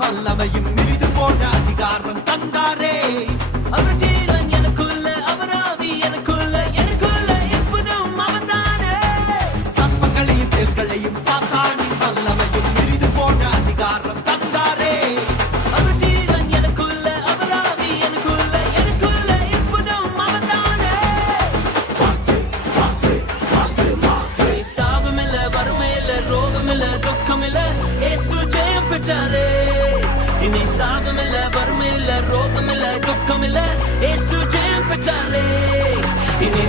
வல்லமையும் மிதித்து போன அதிகாரம் தந்தாரே. அவர் ஜீவன் எனக்குள்ள, அவர் ஆவி எனக்குள்ள, எனக்குள்ள எப்போதும் அவர்தானே. சர்ப்பங்களையும் தேள்களையும் சாத்தானின் வல்லமையும் மிதித்து போன அதிகாரம் தந்தாரே. அவர் ஜீவன் எனக்குள்ள, அவர் ஆவி எனக்குள்ள, எனக்குள்ள எப்போதும் அவர்தானே. சாபமில்ல, வறுமையில்ல, ரோகமில்ல, துக்கமில்ல, இயேசு ஜெயம் பெற்றாரே. இனி சாபமில்ல, வறுமையில்ல, ரோகமில்ல, துக்கமில்ல, இயேசு ஜெயம் பெற்றாரே. இனி